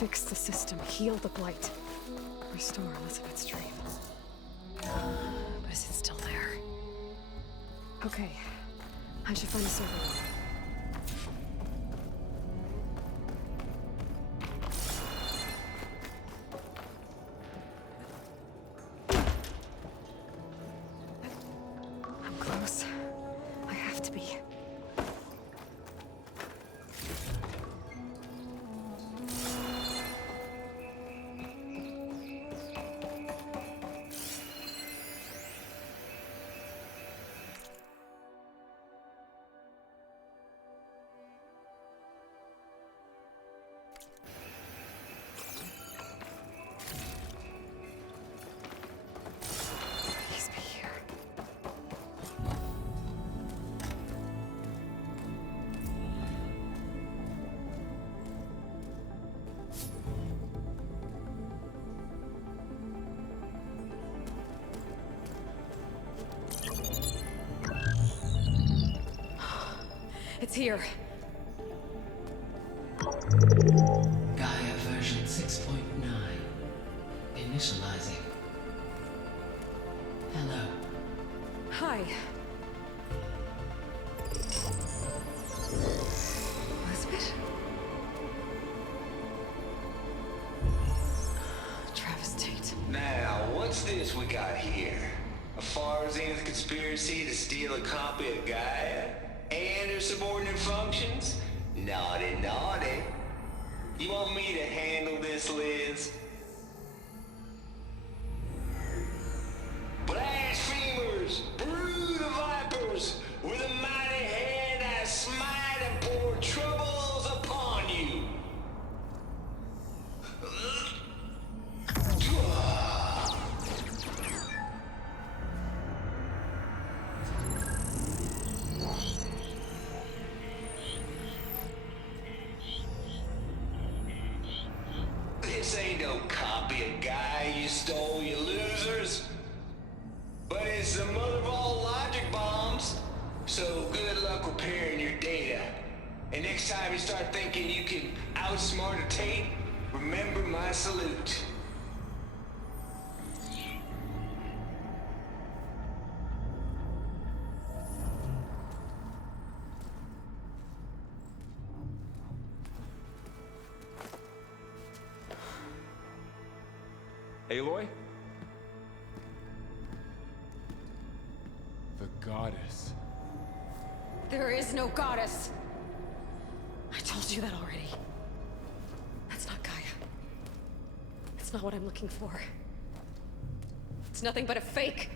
Fix the system, heal the blight, restore Elizabeth's dream. But is it still there? Okay, I should find a server room. I'm close. I have to be. Please be here. It's here. Gaia version 6.9. Initializing. Hello. Hi. Elizabeth? Travis Tate. Now, what's this we got here? A far zenith conspiracy to steal a copy of Gaia? And her subordinate functions? Naughty, naughty. You want me to handle this, Liz? Blasphemers! Brood of vipers! With a mighty hand I smite and pour troubles upon you! This ain't no copy of Gaia you stole, you losers! But it's the mother of all logic bombs. So good luck repairing your data. And next time you start thinking you can outsmart a Tate, remember my salute. Aloy? The goddess. There is no goddess. I told you that already. That's not Gaia. It's not what I'm looking for. It's nothing but a fake.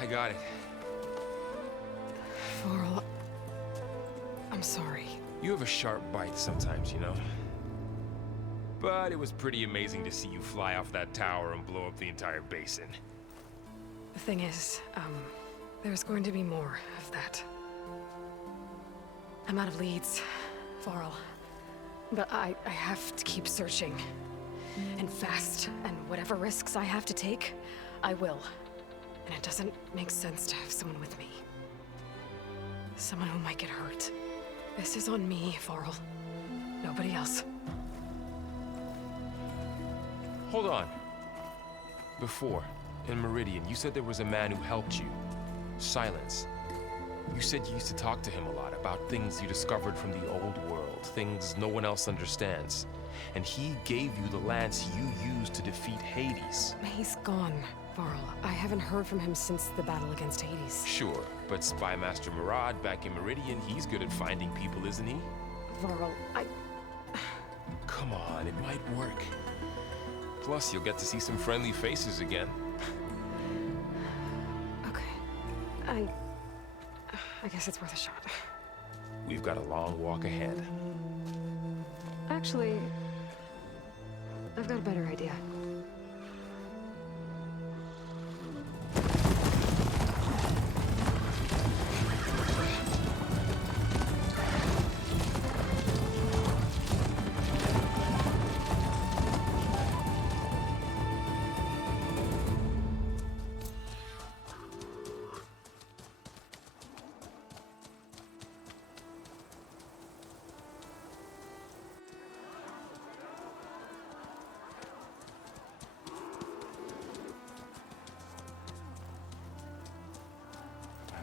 I got it. Varl, I'm sorry. You have a sharp bite sometimes, you know? But it was pretty amazing to see you fly off that tower and blow up the entire basin. The thing is, there's going to be more of that. I'm out of leads, Varl. But I have to keep searching. And fast, and whatever risks I have to take, I will. And it doesn't make sense to have someone with me. Someone who might get hurt. This is on me, Varl. Nobody else. Hold on. Before, in Meridian, you said there was a man who helped you. Silence. You said you used to talk to him a lot about things you discovered from the old world, things no one else understands. And he gave you the lance you used to defeat Hades. He's gone, Varl. I haven't heard from him since the battle against Hades. Sure, but Spymaster Murad back in Meridian, he's good at finding people, isn't he? Varl, Come on, it might work. Plus, you'll get to see some friendly faces again. Okay. I guess it's worth a shot. We've got a long walk ahead. Actually, I've got a better idea.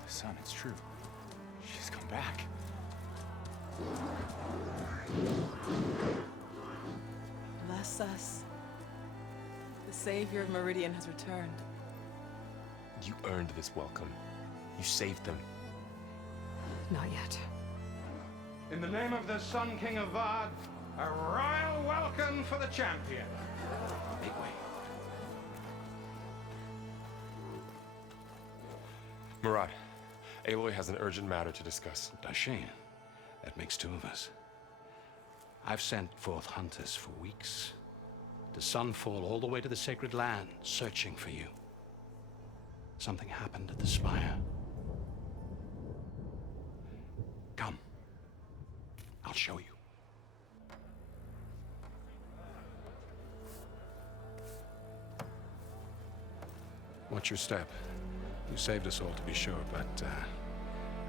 Son, it's true. She's come back. Bless us. The savior of Meridian has returned. You earned this welcome. You saved them. Not yet. In the name of the Sun King of Vard, a royal welcome for the champion. Make way. Murad, Aloy has an urgent matter to discuss. Does she? That makes two of us. I've sent forth hunters for weeks. To Sunfall all the way to the Sacred Land, searching for you. Something happened at the Spire. Come. I'll show you. Watch your step. You saved us all, to be sure, but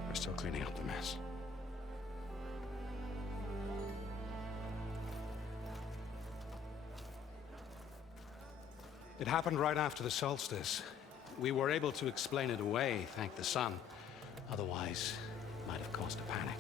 we're still cleaning up the mess. It happened right after the solstice. We were able to explain it away, thank the sun. Otherwise, it might have caused a panic.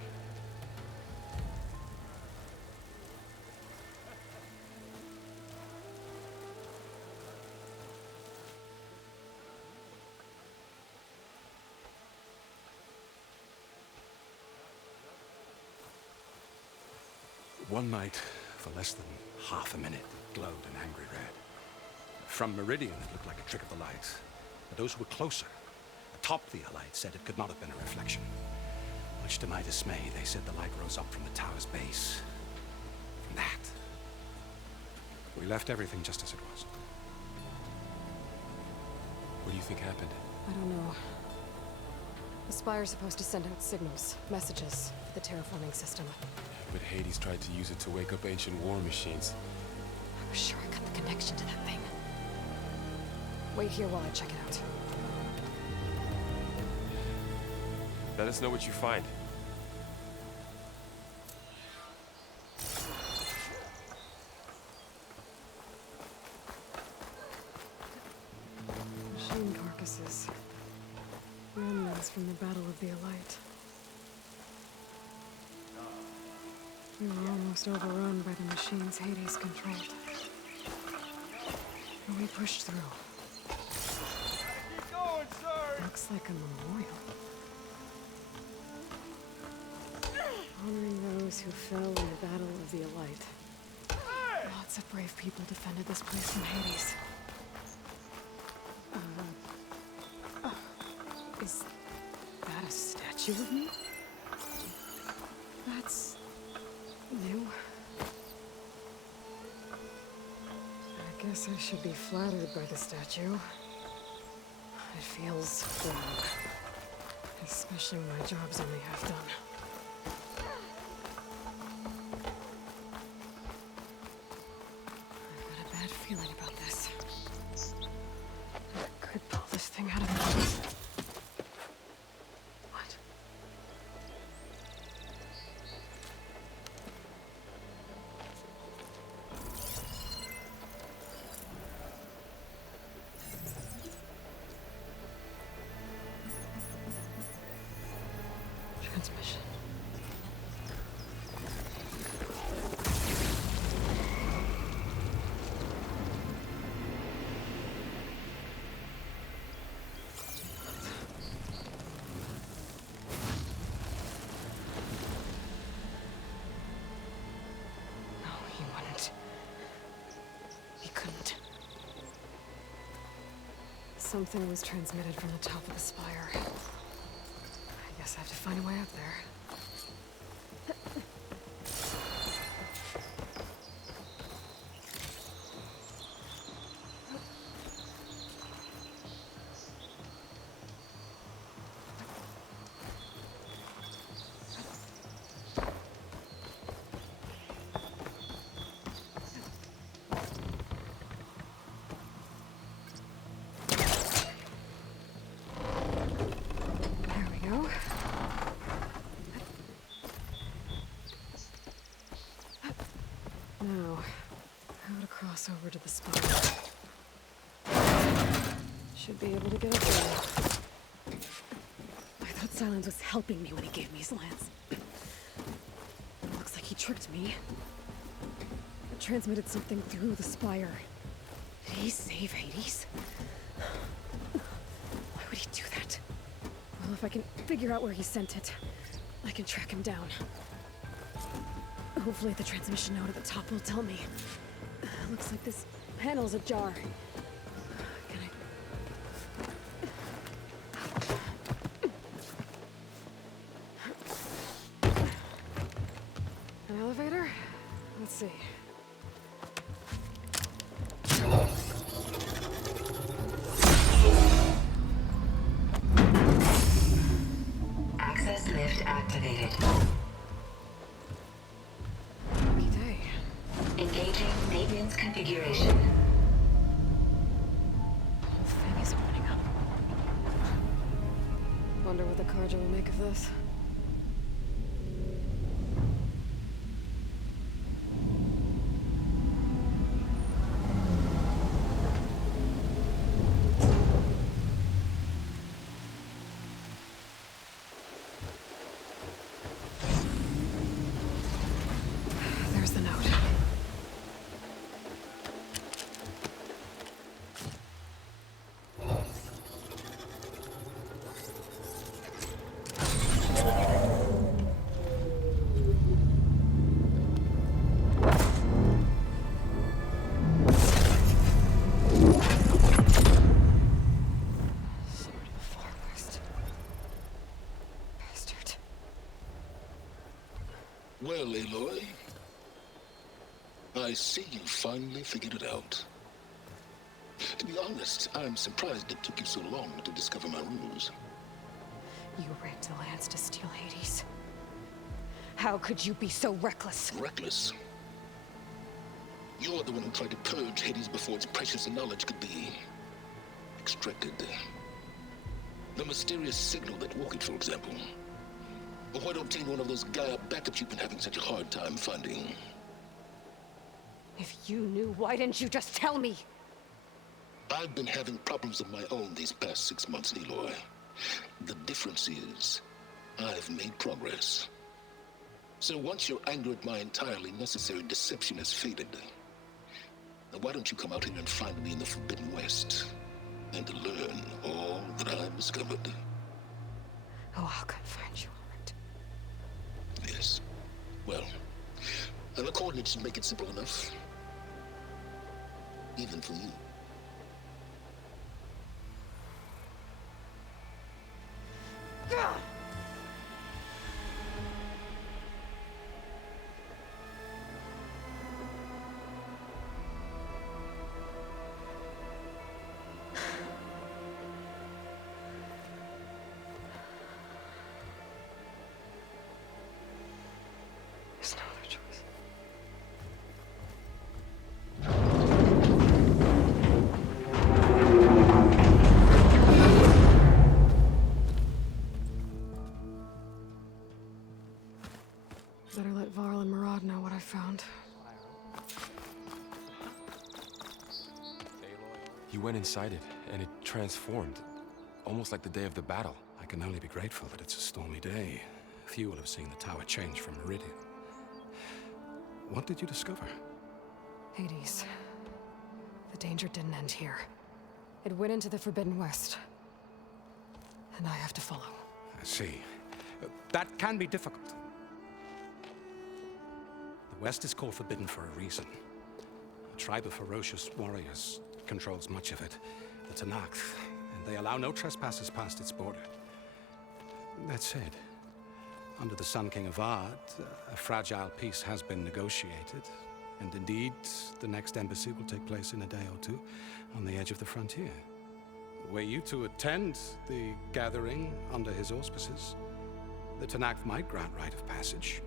One night, for less than half a minute, it glowed an angry red. From Meridian, it looked like a trick of the light. But those who were closer, atop the Allied, said it could not have been a reflection. Much to my dismay, they said the light rose up from the tower's base. From that. We left everything just as it was. What do you think happened? I don't know. The Spire's supposed to send out signals, messages for the terraforming system. But Hades tried to use it to wake up ancient war machines. I was sure I got the connection to that thing. Wait here while I check it out. Let us know what you find. Machine carcasses. Remnants from the Battle of the Alight. We were almost overrun by the machines Hades controlled. But we pushed through. Looks like a memorial. Honoring those who fell in the Battle of the Alight. Lots of brave people defended this place from Hades. Is that a statue of me? That's new. I guess I should be flattered by the statue. It feels wrong. Especially when my job's only half done. I've got a bad feeling about this. I could pull this thing out of me. What? Transmission. No, he wouldn't. He couldn't. Something was transmitted from the top of the spire. I guess I have to find a way up there. cross over to the spire. Should be able to get up there. I thought Silence was helping me when he gave me his lance. Looks like he tricked me. It transmitted something through the spire. Did he save Hades? Why would he do that? Well, if I can figure out where he sent it, I can track him down. Hopefully the transmission node at the top will tell me. Looks like this panel's ajar. Can I... An elevator? Let's see. Access lift activated. Lucky day. Engaging maintenance configuration. The whole thing is opening up. Wonder what the Carja will make of this. There's the note. Sword of the Far West. Bastard. Well, Aloy, I see you finally figured it out. To be honest, I'm surprised it took you so long to discover my ruse. You rigged the lance to steal Hades. How could you be so reckless? Reckless? You're the one who tried to purge Hades before its precious knowledge could be extracted. The mysterious signal that woke it, for example. Or why don't obtain one of those Gaia backups you've been having such a hard time finding? If you knew, why didn't you just tell me? I've been having problems of my own these past 6 months, Aloy. The difference is, I've made progress. So once your anger at my entirely necessary deception has faded, now why don't you come out here and find me in the Forbidden West, and learn all that I've discovered? Oh, I'll come find you, all right. Yes. Well, and the coordinates make it simple enough. Even for you. There's no other choice. Better let Varl and Murad know what I found. You went inside it, and it transformed. Almost like the day of the battle. I can only be grateful that it's a stormy day. Few will have seen the tower change from Meridian. What did you discover? Hades. The danger didn't end here. It went into the Forbidden West. And I have to follow. I see. That can be difficult. The West is called Forbidden for a reason. A tribe of ferocious warriors controls much of it, the Tanakh, and they allow no trespassers past its border. That said, under the Sun King of Ard, a fragile peace has been negotiated, and indeed, the next embassy will take place in a day or two on the edge of the frontier. Were you to attend the gathering under his auspices, the Tanakh might grant right of passage,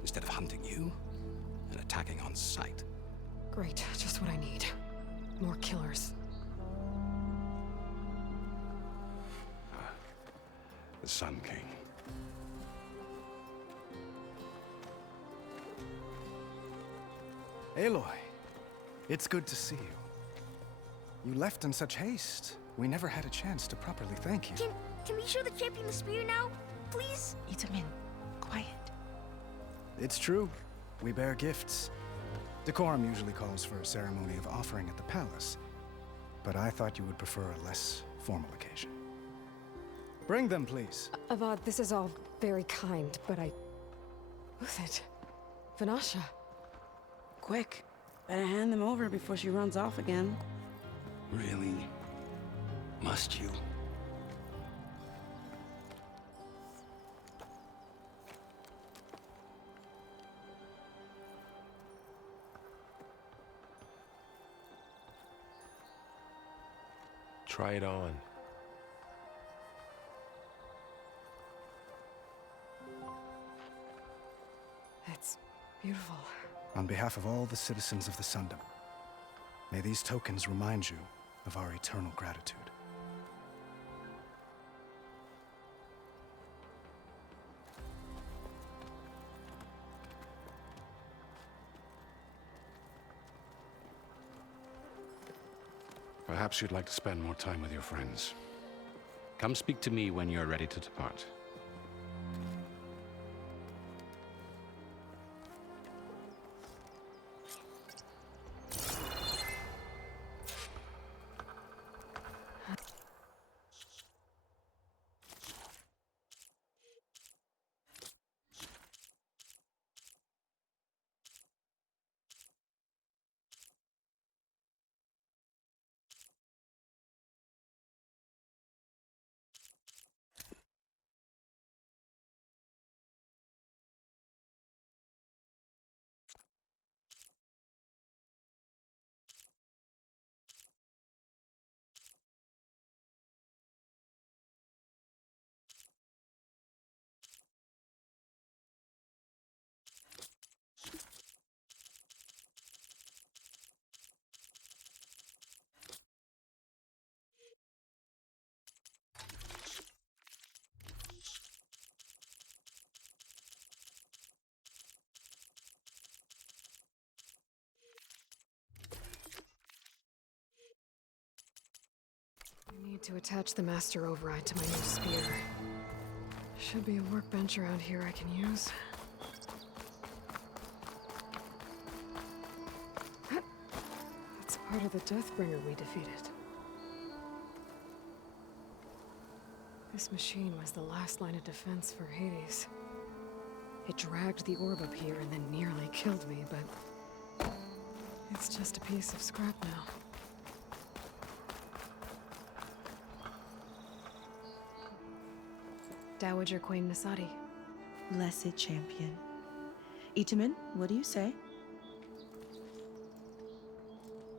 instead of hunting you and attacking on sight. Great, just what I need. More killers. The Sun King. Aloy, It's good to see you. You left in such haste. We never had a chance to properly thank you. Can we show the champion the spear now? Please? Itamin, quiet. It's true. We bear gifts. Decorum usually calls for a ceremony of offering at the palace, but I thought you would prefer a less formal occasion. Bring them, please. Avad, this is all very kind, but Who's it? Vanasha. Quick. Better hand them over before she runs off again. Really? Must you? Try it on. It's beautiful. On behalf of all the citizens of the Sundom, may these tokens remind you of our eternal gratitude. Perhaps you'd like to spend more time with your friends. Come speak to me when you're ready to depart. I need to attach the master override to my new spear. Should be a workbench around here I can use. That's part of the Deathbringer we defeated. This machine was the last line of defense for Hades. It dragged the orb up here and then nearly killed me, but it's just a piece of scrap now. Dowager Queen Nasadi. Blessed champion. Itamin, what do you say?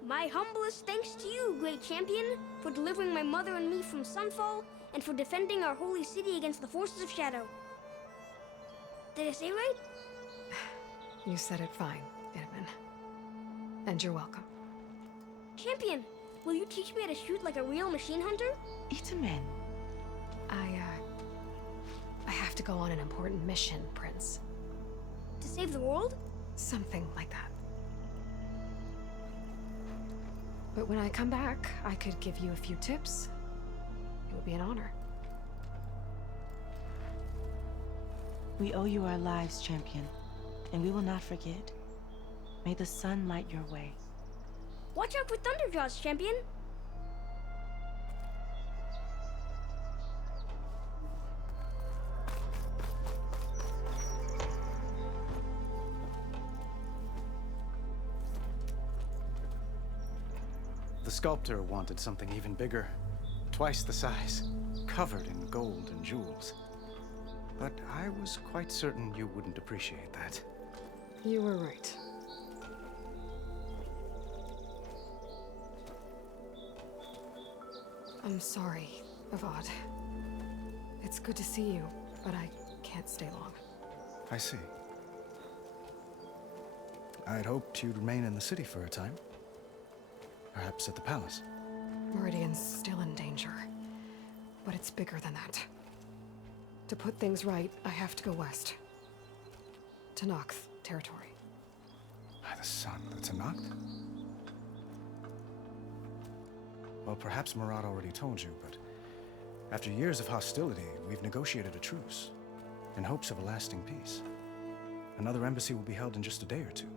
My humblest thanks to you, great champion, for delivering my mother and me from Sunfall, and for defending our holy city against the forces of Shadow. Did I say right? You said it fine, Edmund. And you're welcome. Champion, will you teach me how to shoot like a real machine hunter? Itamin. I have to go on an important mission, Prince. To save the world? Something like that. But when I come back, I could give you a few tips. It would be an honor. We owe you our lives, champion, and we will not forget. May the sun light your way. Watch out for Thunderjaws, champion! The sculptor wanted something even bigger, twice the size, covered in gold and jewels. But I was quite certain you wouldn't appreciate that. You were right. I'm sorry, Avad. It's good to see you, but I can't stay long. I see. I'd hoped you'd remain in the city for a time. Perhaps at the palace. Meridian's still in danger, but it's bigger than that. To put things right, I have to go west. To Nox territory. By the sun, that's a Nox? Well, perhaps Murad already told you, but after years of hostility, we've negotiated a truce in hopes of a lasting peace. Another embassy will be held in just a day or two.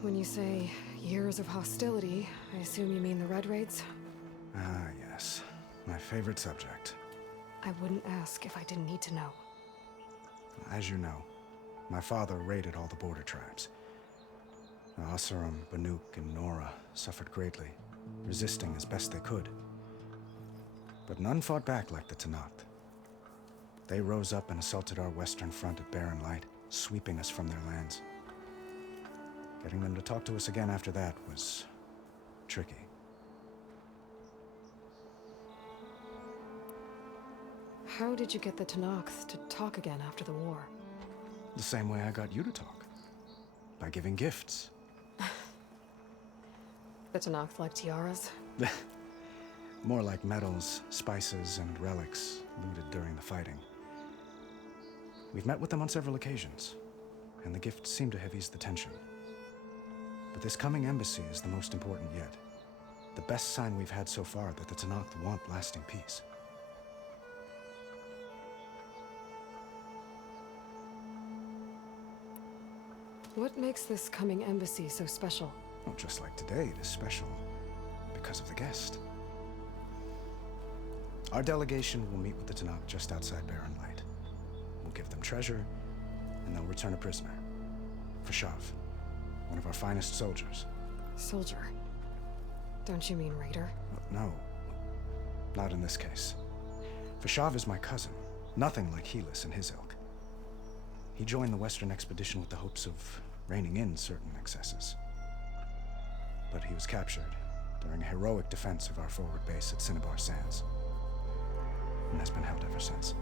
When you say years of hostility, I assume you mean the Red Raids? Ah, yes. My favorite subject. I wouldn't ask if I didn't need to know. As you know, my father raided all the border tribes. Asurum, Banuk, and Nora suffered greatly, resisting as best they could. But none fought back like the Tenakth. They rose up and assaulted our western front at Barren Light, sweeping us from their lands. Getting them to talk to us again after that was tricky. How did you get the Tenakth to talk again after the war? The same way I got you to talk. By giving gifts. The Tenakth like tiaras? More like medals, spices, and relics looted during the fighting. We've met with them on several occasions, and the gifts seem to have eased the tension. But this coming embassy is the most important yet. The best sign we've had so far that the Tenakth want lasting peace. What makes this coming embassy so special? Well, just like today, it is special because of the guest. Our delegation will meet with the Tenakth just outside Barren Light. We'll give them treasure, and they'll return a prisoner. Fashav, one of our finest soldiers. Soldier? Don't you mean raider? No, not in this case. Fashav is my cousin, nothing like Helis and his ilk. He joined the Western expedition with the hopes of reining in certain excesses. But he was captured during a heroic defense of our forward base at Cinnabar Sands, and has been held ever since.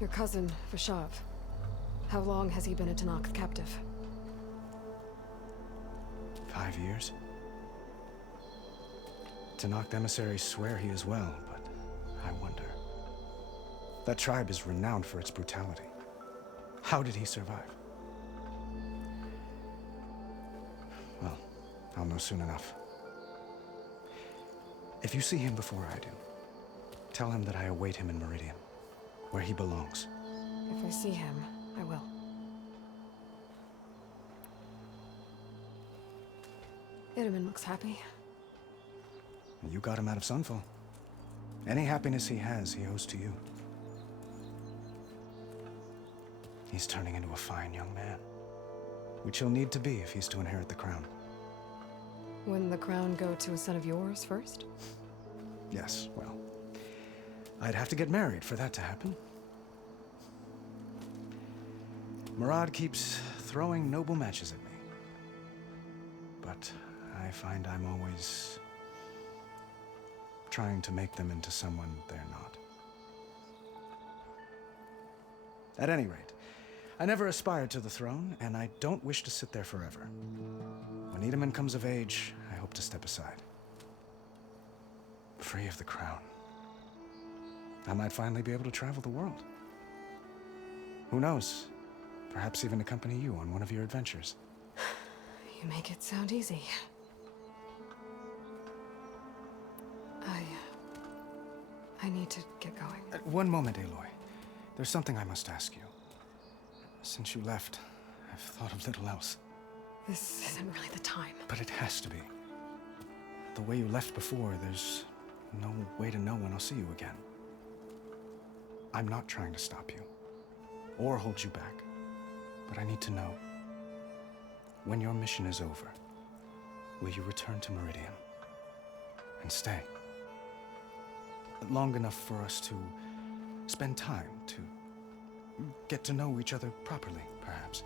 Your cousin, Fashav. How long has he been a Tenakth captive? 5 years. Tenakth emissaries swear he is well, but I wonder. That tribe is renowned for its brutality. How did he survive? Well, I'll know soon enough. If you see him before I do, tell him that I await him in Meridian, where he belongs. If I see him, I will. Itaman looks happy. You got him out of Sunfall. Any happiness he has, he owes to you. He's turning into a fine young man, which he'll need to be if he's to inherit the crown. Wouldn't the crown go to a son of yours first? Yes, well, I'd have to get married for that to happen. Murad keeps throwing noble matches at me, but I find I'm always trying to make them into someone they're not. At any rate, I never aspired to the throne, and I don't wish to sit there forever. When Itaman comes of age, I hope to step aside. Free of the crown. I might finally be able to travel the world. Who knows? Perhaps even accompany you on one of your adventures. You make it sound easy. I need to get going. One moment, Aloy. There's something I must ask you. Since you left, I've thought of little else. This isn't really the time. But it has to be. The way you left before, there's no way to know when I'll see you again. I'm not trying to stop you, or hold you back. But I need to know, when your mission is over, will you return to Meridian and stay? Long enough for us to spend time, to get to know each other properly, perhaps.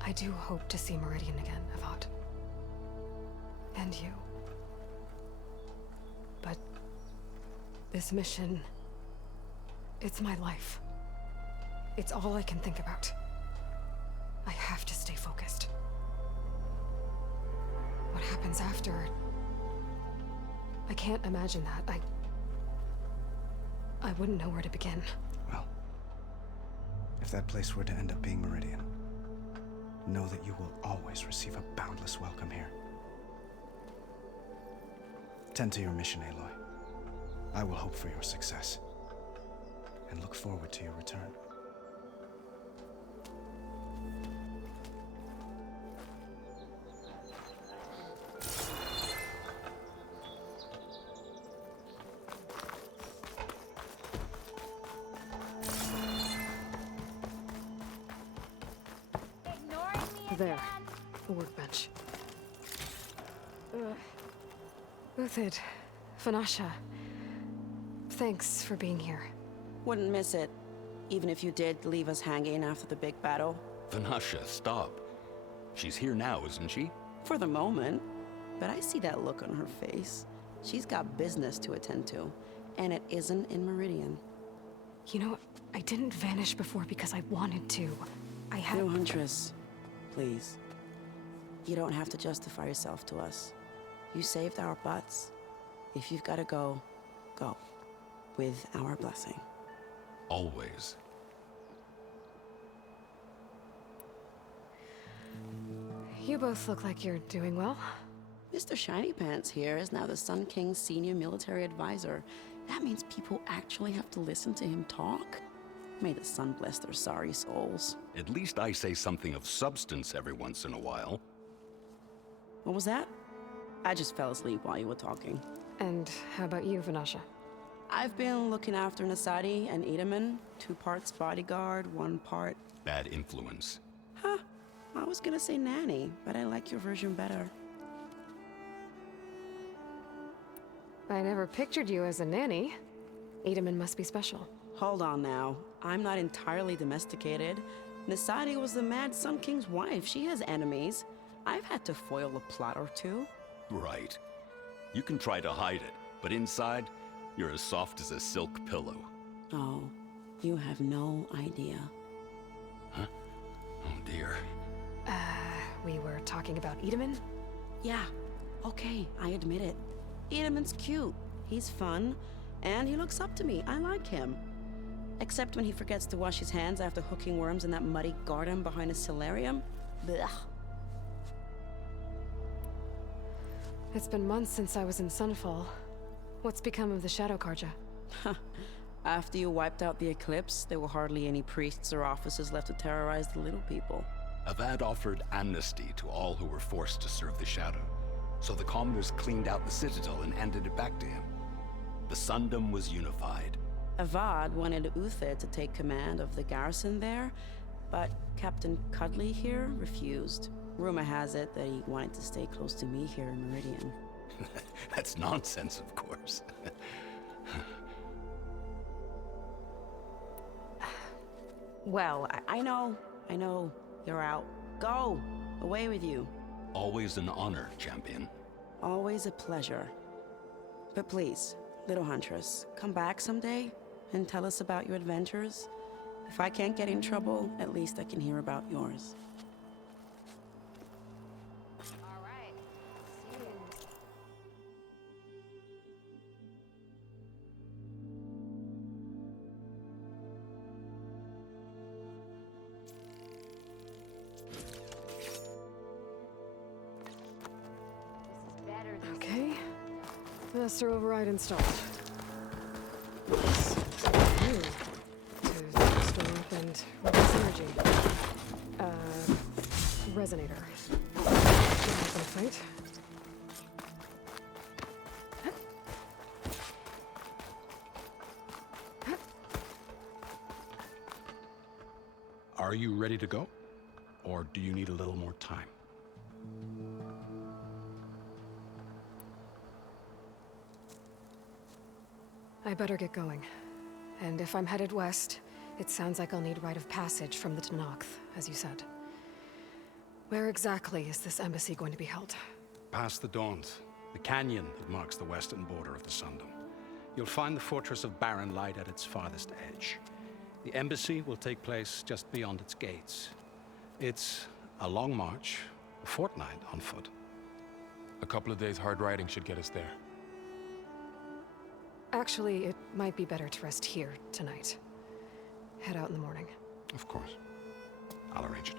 I do hope to see Meridian again, Avad. And you. But This mission... it's my life. It's all I can think about. I have to stay focused. What happens after... I can't imagine that. I wouldn't know where to begin. Well, if that place were to end up being Meridian, know that you will always receive a boundless welcome here. Tend to your mission, Aloy. I will hope for your success, and look forward to your return. There, the workbench. Uthid, Vanasha, thanks for being here. Wouldn't miss it, even if you did leave us hanging after the big battle. Vanasha, stop. She's here now, isn't she? For the moment, but I see that look on her face. She's got business to attend to, and it isn't in Meridian. You know, I didn't vanish before because I wanted to. I had... No, Huntress. Please. You don't have to justify yourself to us. You saved our butts. If you've got to go, go. With our blessing. Always. You both look like you're doing well. Mr. Shiny Pants here is now the Sun King's senior military advisor. That means people actually have to listen to him talk? May the sun bless their sorry souls. At least I say something of substance every once in a while. What was that? I just fell asleep while you were talking. And how about you, Vanasha? I've been looking after Nasadi and Edaman. 2 parts bodyguard, 1 part... bad influence. Huh. I was gonna say nanny, but I like your version better. I never pictured you as a nanny. Edaman must be special. Hold on now. I'm not entirely domesticated. Nasadi was the Mad Sun King's wife. She has enemies. I've had to foil a plot or 2. Right. You can try to hide it, but inside, you're as soft as a silk pillow. Oh, you have no idea. Huh? Oh dear. We were talking about Edaman? Yeah, okay, I admit it. Edaman's cute, he's fun, and he looks up to me. I like him. Except when he forgets to wash his hands after hooking worms in that muddy garden behind his solarium. Blech. It's been months since I was in Sunfall. What's become of the Shadow Karja? After you wiped out the eclipse, there were hardly any priests or officers left to terrorize the little people. Avad offered amnesty to all who were forced to serve the Shadow. So the commoners cleaned out the citadel and handed it back to him. The Sundom was unified. Avad wanted Uthid to take command of the garrison there, but Captain Cuddly here refused. Rumor has it that he wanted to stay close to me here in Meridian. That's nonsense, of course. Well, I know. You're out. Go! Away with you. Always an honor, champion. Always a pleasure. But please, little Huntress, come back someday and tell us about your adventures. If I can't get in trouble, at least I can hear about yours. Okay. Master override installed. Nice. To store up and release energy. Resonator. Not gonna fight. Are you ready to go? Or do you need a little more time? I better get going. And if I'm headed west, it sounds like I'll need rite of passage from the Tenakth, as you said. Where exactly is this embassy going to be held? Past the Dawns, the canyon that marks the western border of the Sundom. You'll find the fortress of Barren Light at its farthest edge. The embassy will take place just beyond its gates. It's a long march, a fortnight on foot. A couple of days hard riding should get us there. Actually, it might be better to rest here tonight. Head out in the morning. Of course. I'll arrange it.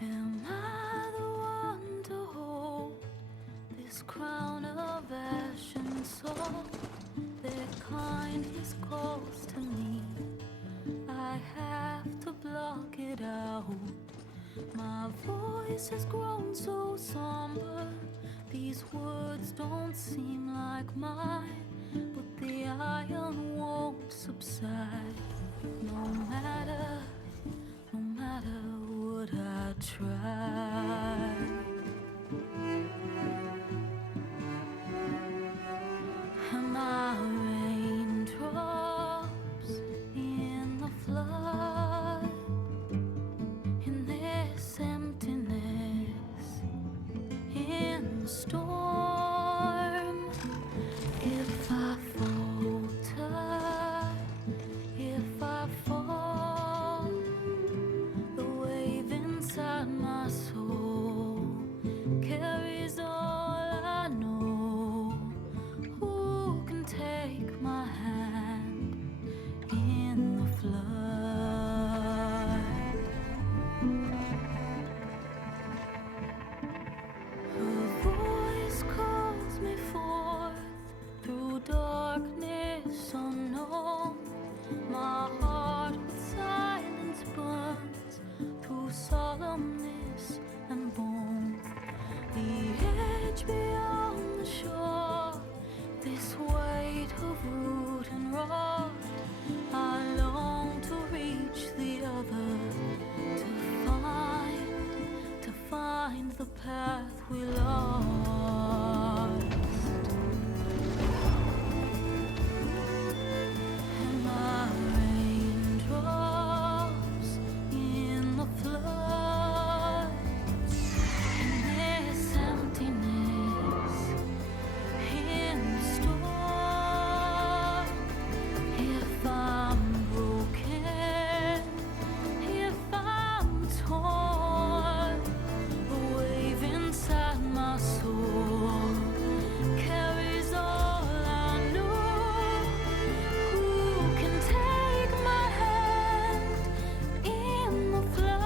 Am I the one to hold this crown of ash and salt? Their kindness calls to me. I have to block it out. My voice has grown so somber. These words don't seem like mine, but the iron won't subside. No matter what I try. Am I raindrops in the flood? In this emptiness, in the storm. If I falter, if I fall, the wave inside my soul carries all I know. Who can take my hand in the flood? Her voice calls me forth through darkness unknown. My heart with silence burns through solemnness and bone. The edge beyond the shore, this weight of root and rod. I long to reach the other, to find the path we lost. Am I raindrops in the flood? In this emptiness, in the storm. If I'm broken, if I'm torn, the wave inside my soul carries all I know. Who can take my hand in the flood?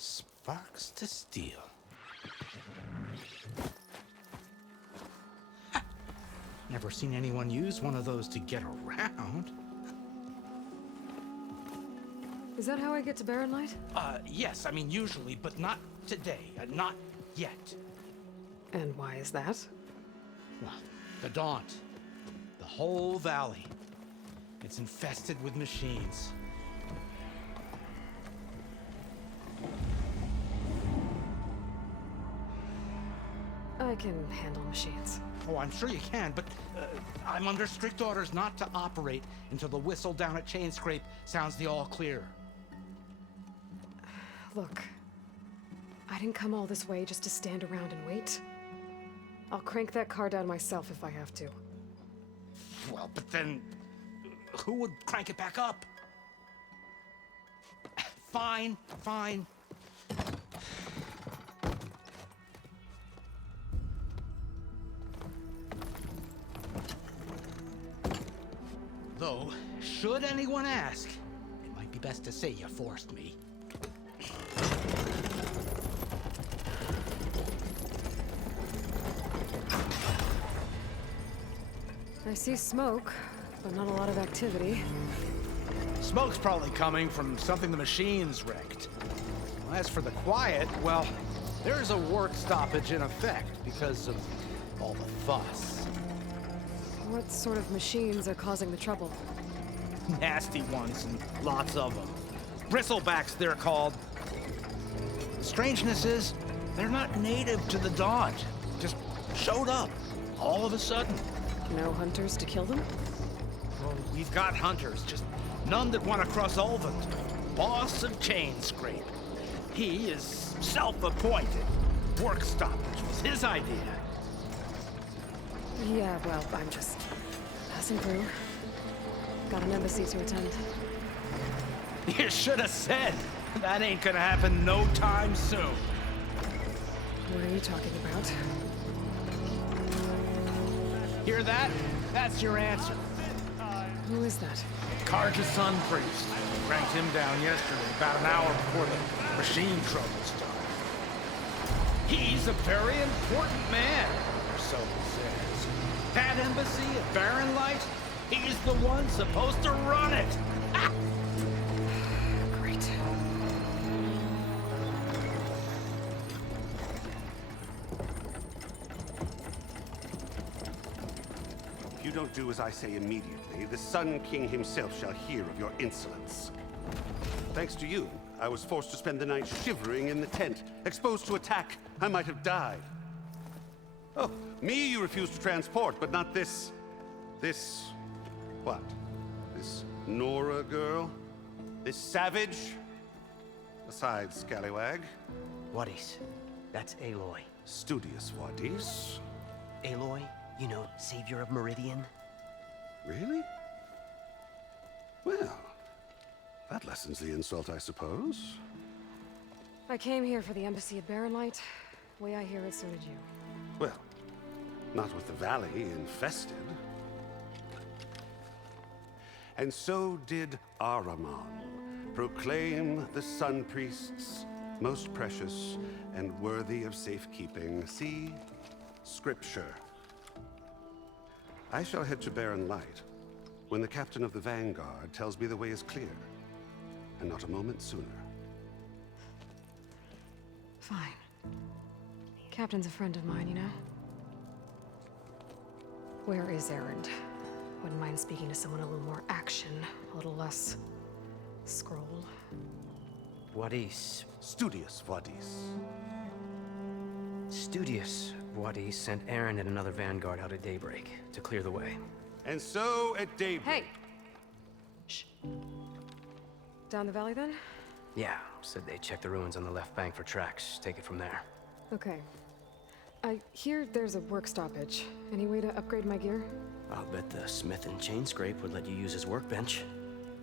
Sparks to steel. Ha! Never seen anyone use one of those to get around. Is that how I get to Barren Light? Yes, I mean usually, but not today. Not yet. And why is that? Well, the Daunt. The whole valley. It's infested with machines. I can handle machines. Oh, I'm sure you can, but I'm under strict orders not to operate until the whistle down at Chainscrape sounds the all clear. Look, I didn't come all this way just to stand around and wait. I'll crank that car down myself if I have to. Well, but then who would crank it back up? Fine, fine. Though, should anyone ask, it might be best to say you forced me. I see smoke, but not a lot of activity. Smoke's probably coming from something the machines wrecked. As for the quiet, well, there's a work stoppage in effect because of all the fuss. What sort of machines are causing the trouble? Nasty ones, and lots of them. Bristlebacks, they're called. The strangeness is, they're not native to the Dodge. Just showed up, all of a sudden. No hunters to kill them? Well, we've got hunters, just none that want to cross Ulvund. Boss of Chainscrape. He is self-appointed. Work stoppage was his idea. Yeah, well, I'm just passing through. Got an embassy to attend. You should have said. That ain't gonna happen no time soon. What are you talking about? Hear that? That's your answer. Who is that? Karja's son priest. Cranked him down yesterday, about an hour before the machine trouble started. He's a very important man, or so he says. That embassy at Barren Light, he's the one supposed to run it. Ah! Great. If you don't do as I say immediately, the Sun King himself shall hear of your insolence. Thanks to you, I was forced to spend the night shivering in the tent. Exposed to attack, I might have died. Oh, me you refuse to transport, but not this... what? This Nora girl? This savage? Besides, scallywag. Wadis. That's Aloy. Studious Wadis. Aloy, you know, savior of Meridian. Really? Well, that lessens the insult, I suppose. I came here for the embassy at Barren Light. Way I hear it, so did you. Well, not with the valley infested. And so did Ahriman, proclaim the Sun Priests most precious and worthy of safekeeping. See? Scripture. I shall head to Barren Light when the captain of the Vanguard tells me the way is clear, and not a moment sooner. Fine. Captain's a friend of mine, you know? Where is Erend? Wouldn't mind speaking to someone a little more action, a little less... scroll. Wadis. Studious Wadis. Studious Wadis sent Aaron and another Vanguard out at daybreak to clear the way. And so at daybreak... Hey! Shh. Down the valley, then? Yeah, said they checked the ruins on the left bank for tracks. Take it from there. Okay. I hear there's a work stoppage. Any way to upgrade my gear? I'll bet the smith in Chainscrape would let you use his workbench.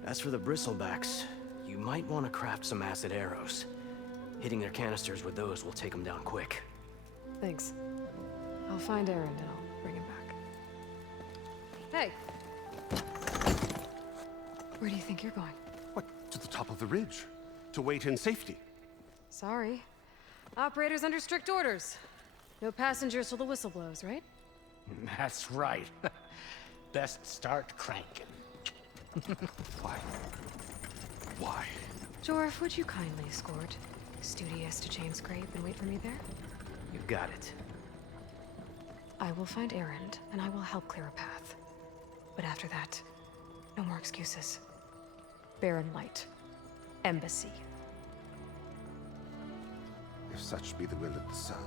As for the bristlebacks, you might want to craft some acid arrows. Hitting their canisters with those will take them down quick. Thanks. I'll find Erend and I'll bring him back. Hey! Where do you think you're going? What, to the top of the ridge? To wait in safety? Sorry. Operator's under strict orders. No passengers till the whistle blows, right? That's right. Best start cranking. Why? Why? Jorf, would you kindly escort Studious to Chainscrape and wait for me there? You got it. I will find Erend, and I will help clear a path. But after that, no more excuses. Barren Light. Embassy. If such be the will of the sun.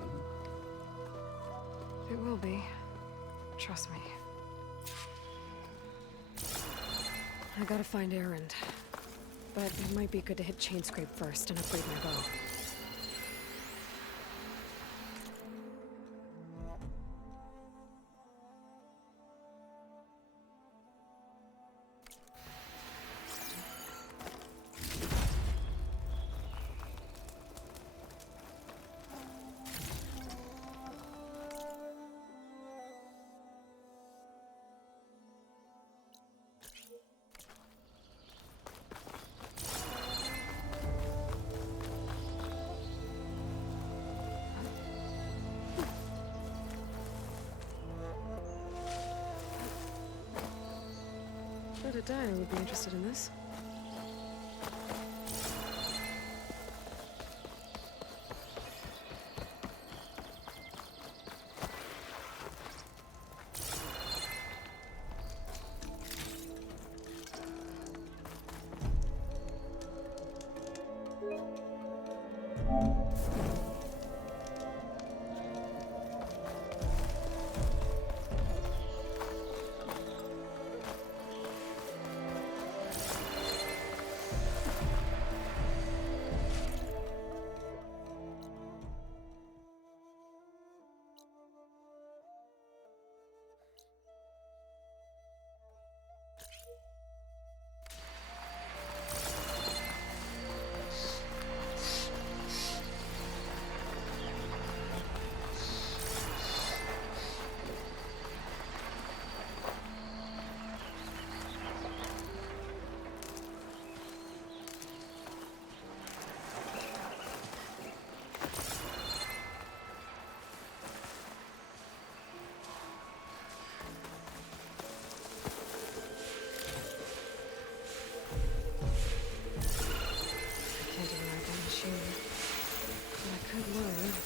It will be. Trust me. I gotta find Erend. But it might be good to hit Chainscrape first and upgrade my bow. bet a dyer would be interested in this.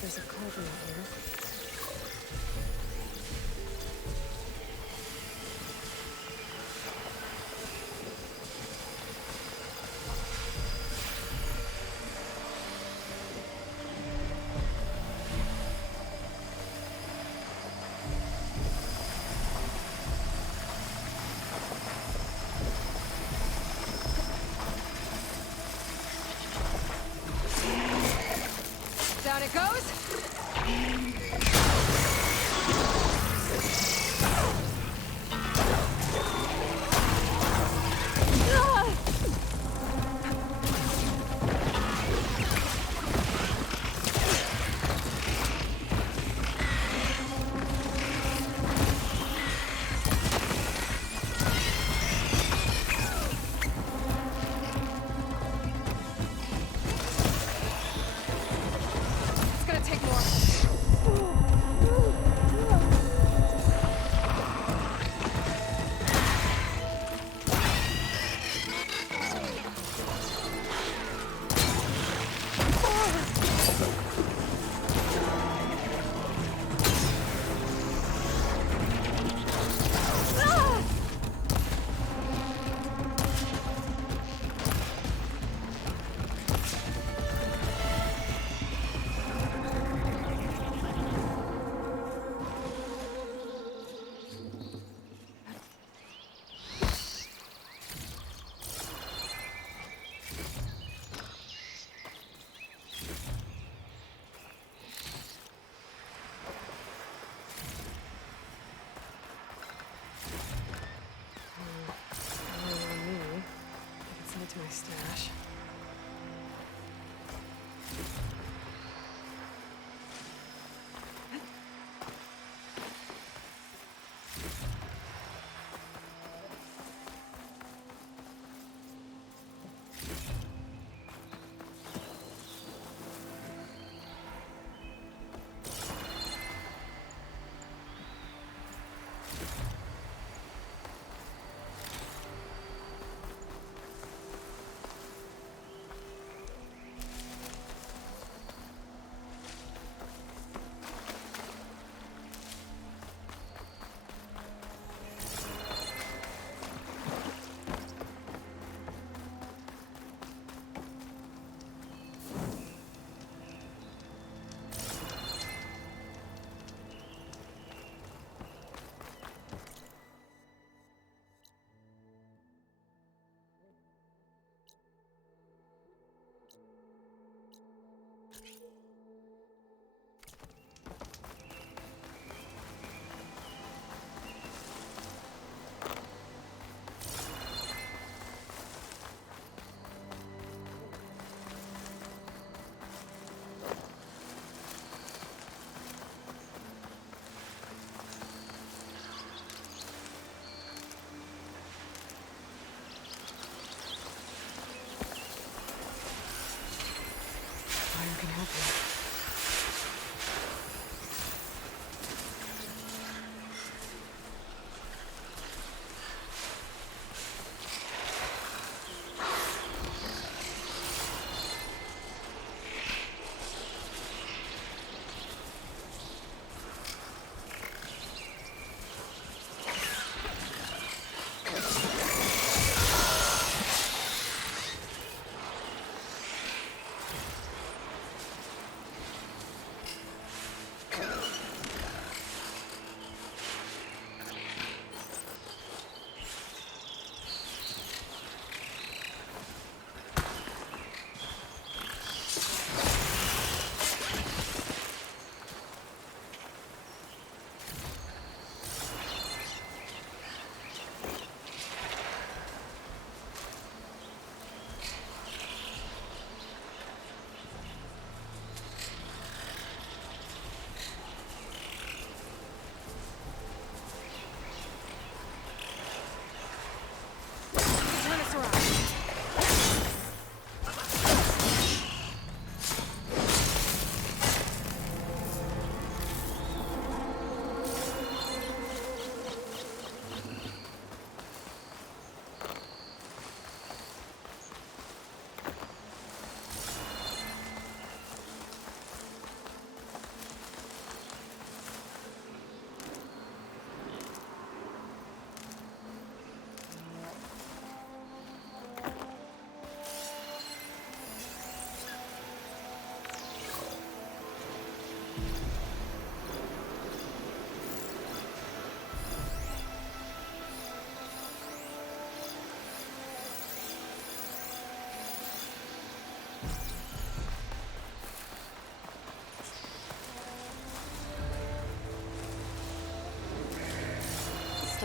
There's a cauldron out here. Down it goes. To my stash.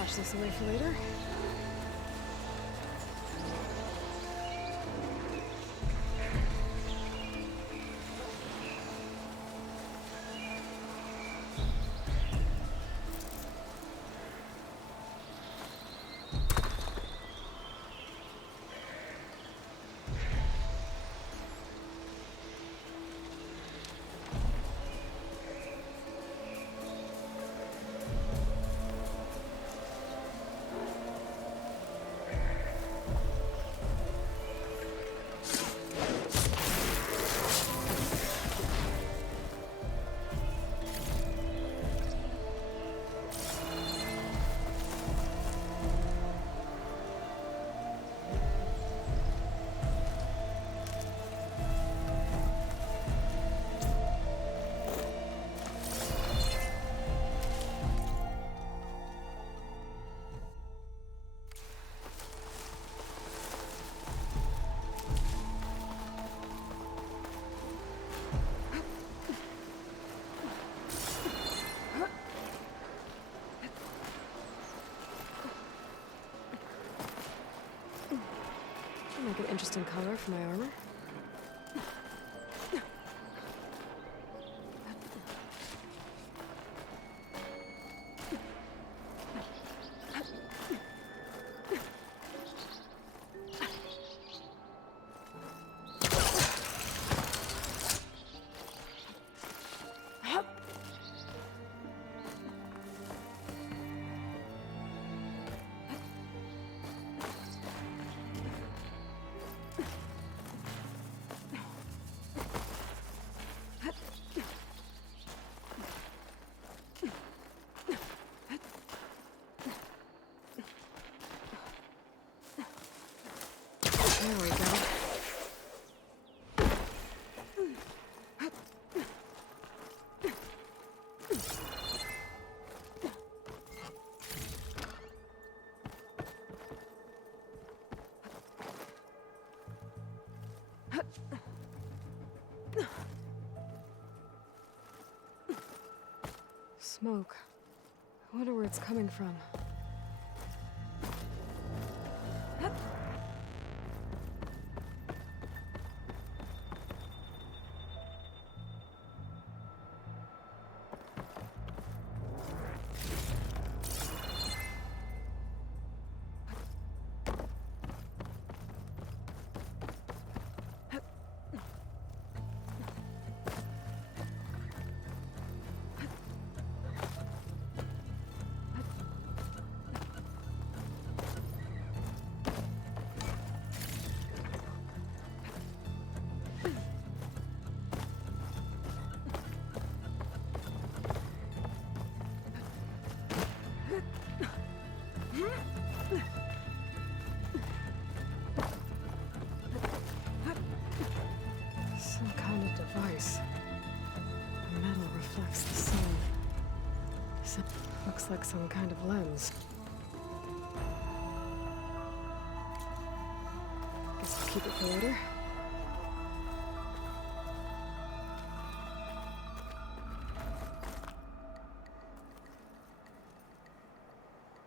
stash this away for later. Make an interesting color for my armor. There we go. Smoke. I wonder where it's coming from. Some kind of device. The metal reflects the sun. Looks like some kind of lens. Guess I'll keep it for later.